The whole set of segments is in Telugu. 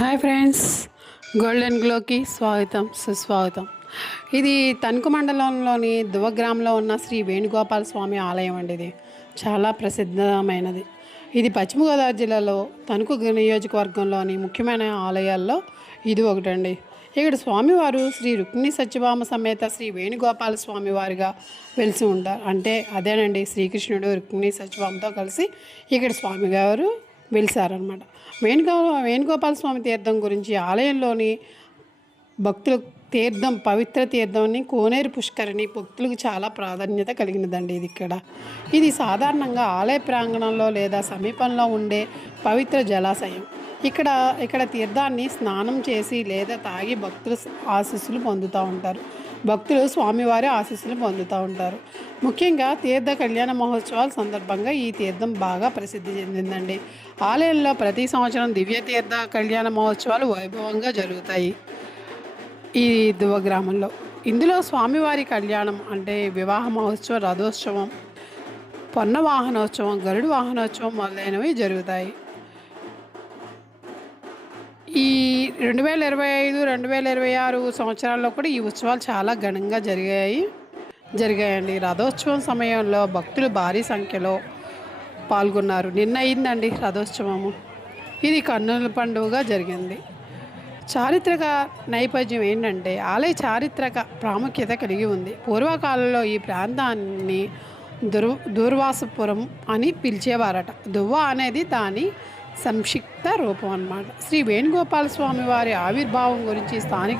హాయ్ ఫ్రెండ్స్, గోల్డెన్ గ్లోకి స్వాగతం సుస్వాగతం. ఇది తణుకు మండలంలోని దువ్వగ్రామంలో ఉన్న శ్రీ వేణుగోపాల స్వామి ఆలయం అండి. ఇది చాలా ప్రసిద్ధమైనది. ఇది పశ్చిమ గోదావరి జిల్లాలో తణుకు నియోజకవర్గంలోని ముఖ్యమైన ఆలయాల్లో ఇది ఒకటండి. ఇక్కడ స్వామివారు శ్రీ రుక్మిణి సత్యభామ సమేత శ్రీ వేణుగోపాల స్వామి వారిగా వెలిసి ఉంటారు. అంటే అదేనండి, శ్రీకృష్ణుడు రుక్మిణి సత్యభామతో కలిసి ఇక్కడ స్వామివారు వెలిసారనమాట. వేణుగోపాల స్వామి తీర్థం గురించి ఆలయంలోని భక్తుల తీర్థం పవిత్ర తీర్థంని కోనేరు పుష్కరిణి భక్తులకు చాలా ప్రాధాన్యత కలిగినదండి. ఇది సాధారణంగా ఆలయ ప్రాంగణంలో లేదా సమీపంలో ఉండే పవిత్ర జలాశయం. ఇక్కడ తీర్థాన్ని స్నానం చేసి లేదా తాగి భక్తులు ఆశీస్సులు పొందుతూ ఉంటారు. భక్తులు స్వామివారి ఆశీస్సులు పొందుతూ ఉంటారు. ముఖ్యంగా తీర్థ కళ్యాణ మహోత్సవాల సందర్భంగా ఈ తీర్థం బాగా ప్రసిద్ధి చెందిందండి. ఆలయంలో ప్రతి సంవత్సరం దివ్య తీర్థ కళ్యాణ మహోత్సవాలు వైభవంగా జరుగుతాయి ఈ దువ్వగ్రామంలో. ఇందులో స్వామివారి కళ్యాణం అంటే వివాహ మహోత్సవం, రథోత్సవం, పొన్న వాహనోత్సవం, గరుడు వాహనోత్సవం మొదలైనవి జరుగుతాయి. ఈ 2025, 2026 సంవత్సరాల్లో కూడా ఈ ఉత్సవాలు చాలా ఘనంగా జరిగాయండి. రథోత్సవం సమయంలో భక్తులు భారీ సంఖ్యలో పాల్గొన్నారు. నిన్న అయిందండి రథోత్సవము. ఇది కన్నుల పండుగగా జరిగింది. చారిత్రక నేపథ్యం ఏంటంటే, ఆలయ చారిత్రక ప్రాముఖ్యత కలిగి ఉంది. పూర్వకాలంలో ఈ ప్రాంతాన్ని దూర్వాసపురం అని పిలిచేవారట. దువ్వ అనేది దాని సంక్షిప్త రూపం అన్నమాట. శ్రీ వేణుగోపాల స్వామి వారి ఆవిర్భావం గురించి స్థానిక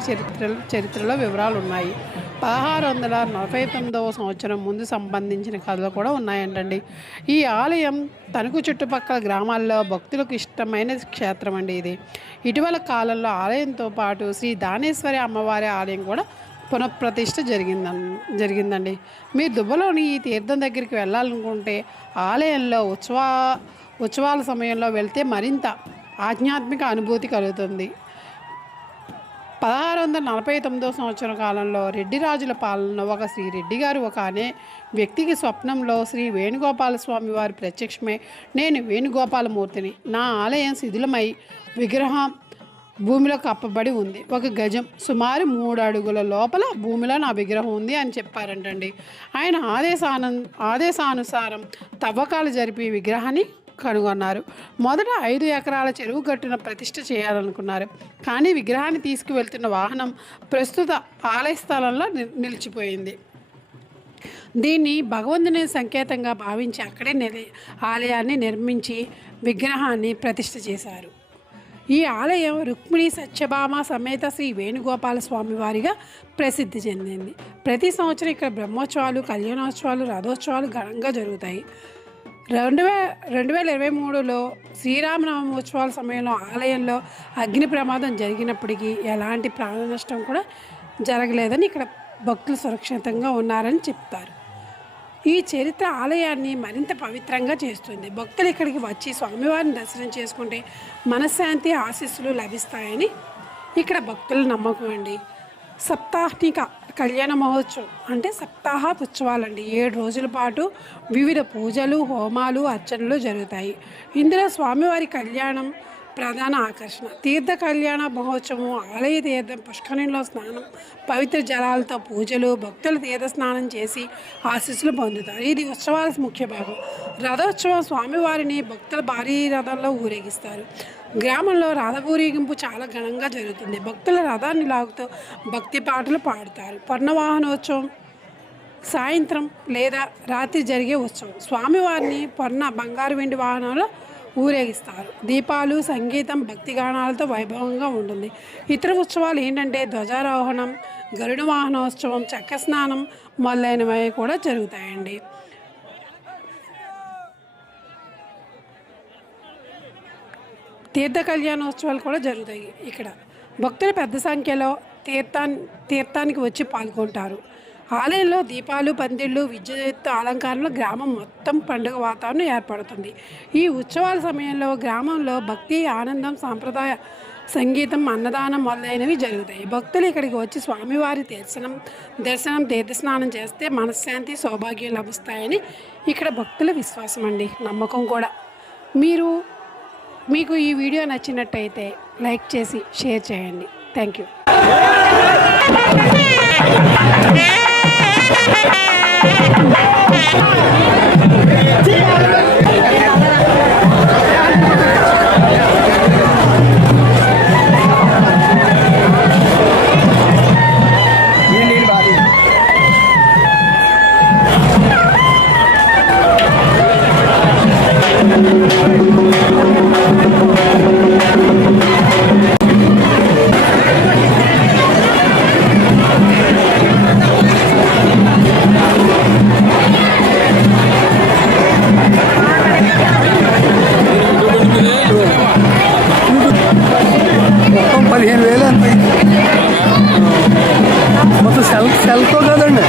చరిత్రలో వివరాలు ఉన్నాయి. 1649 సంవత్సరం ముందు సంబంధించిన కథలు కూడా ఉన్నాయంటండి. ఈ ఆలయం తణుకు చుట్టుపక్కల గ్రామాల్లో భక్తులకు ఇష్టమైన క్షేత్రం అండి. ఇది ఇటీవల కాలంలో ఆలయంతో పాటు శ్రీ దానేశ్వరి అమ్మవారి ఆలయం కూడా పునఃప్రతిష్ఠ జరిగిందండి. మీరు దుబ్బలోని ఈ తీర్థం దగ్గరికి వెళ్ళాలనుకుంటే ఆలయంలో ఉత్సవాల సమయంలో వెళ్తే మరింత ఆధ్యాత్మిక అనుభూతి కలుగుతుంది. 1649 సంవత్సరం కాలంలో రెడ్డి రాజుల పాలనలో ఒక శ్రీ రెడ్డి గారు అనే వ్యక్తికి స్వప్నంలో శ్రీ వేణుగోపాల స్వామి వారి ప్రత్యక్షమే, నేను వేణుగోపాలమూర్తిని, నా ఆలయం శిథిలమై విగ్రహం భూమిలో కప్పబడి ఉంది, 1 గజం సుమారు 3 అడుగుల లోపల భూమిలో నా విగ్రహం ఉంది అని చెప్పారంటండి. ఆయన ఆదేశానుసారం తవ్వకాలు జరిపి విగ్రహాన్ని కనుగొన్నారు. మొదట 5 ఎకరాల చెరువు గట్టున ప్రతిష్ఠ చేయాలనుకున్నారు. కానీ విగ్రహాన్ని తీసుకువెళ్తున్న వాహనం ప్రస్తుత ఆలయ స్థలంలో నిలిచిపోయింది. దీన్ని భగవంతుని సంకేతంగా భావించి అక్కడే ఆలయాన్ని నిర్మించి విగ్రహాన్ని ప్రతిష్ఠ చేశారు. ఈ ఆలయం రుక్మిణి సత్యభామ సమేత శ్రీ వేణుగోపాల స్వామి వారిగా ప్రసిద్ధి చెందింది. ప్రతి సంవత్సరం ఇక్కడ బ్రహ్మోత్సవాలు, కళ్యాణోత్సవాలు, రథోత్సవాలు ఘనంగా జరుగుతాయి. 2023లో శ్రీరామనవమి ఉత్సవాల సమయంలో ఆలయంలో అగ్ని ప్రమాదం జరిగినప్పటికీ ఎలాంటి ప్రాణ నష్టం కూడా జరగలేదని, ఇక్కడ భక్తులు సురక్షితంగా ఉన్నారని చెప్తారు. ఈ చరిత్ర ఆలయాన్ని మరింత పవిత్రంగా చేస్తుంది. భక్తులు ఇక్కడికి వచ్చి స్వామివారిని దర్శనం చేసుకుంటే మనశ్శాంతి, ఆశీస్సులు లభిస్తాయని ఇక్కడ భక్తుల నమ్మకం అండి. సప్తాహిక కళ్యాణ మహోత్సవం అంటే సప్తాహ ఉత్సవాలండి. 7 రోజుల పాటు వివిధ పూజలు, హోమాలు, అర్చనలు జరుగుతాయి. ఇందులో స్వామివారి కళ్యాణం ప్రధాన ఆకర్షణ. తీర్థ కళ్యాణ మహోత్సవం, ఆలయ తీర్థం, పుష్కరిణిలో స్నానం, పవిత్ర జలాలతో పూజలు, భక్తులు తీర్థ స్నానం చేసి ఆశీస్సులు పొందుతారు. ఇది ఉత్సవాల ముఖ్య భాగం. రథోత్సవం, స్వామివారిని భక్తుల భారీ రథంలో ఊరేగిస్తారు. గ్రామంలో రథ ఊరేగింపు చాలా ఘనంగా జరుగుతుంది. భక్తుల రథాన్ని లాగుతూ భక్తి పాటలు పాడుతారు. పొన్నవాహనోత్సవం సాయంత్రం లేదా రాత్రి జరిగే ఉత్సవం. స్వామివారిని బంగారు వెండి వాహనంలో ఊరేగిస్తారు. దీపాలు, సంగీతం, భక్తి గానాలతో వైభవంగా ఉంటుంది. ఇతర ఉత్సవాలు ఏంటంటే ధ్వజారోహణం, గరుడ వాహనోత్సవం, చక్ర స్నానం మొదలైనవి కూడా జరుగుతాయండి. తీర్థ కళ్యాణోత్సవాలు కూడా జరుగుతాయి. ఇక్కడ భక్తులు పెద్ద సంఖ్యలో తీర్థానికి వచ్చి పాల్గొంటారు. ఆలయంలో దీపాలు, పందిళ్ళు, విద్యుత్ అలంకారంలో గ్రామం మొత్తం పండుగ వాతావరణం ఏర్పడుతుంది. ఈ ఉత్సవాల సమయంలో గ్రామంలో భక్తి, ఆనందం, సాంప్రదాయ సంగీతం, అన్నదానం మొదలైనవి జరుగుతాయి. భక్తులు ఇక్కడికి వచ్చి స్వామివారి దర్శనం, తీర్థస్నానం చేస్తే మనశ్శాంతి, సౌభాగ్యం లభిస్తాయని ఇక్కడ భక్తుల విశ్వాసం అండి, నమ్మకం కూడా. మీరు మీకు ఈ వీడియో నచ్చినట్టయితే లైక్ చేసి షేర్ చేయండి. Thank you. మొత్తం సెల్తో కదండి.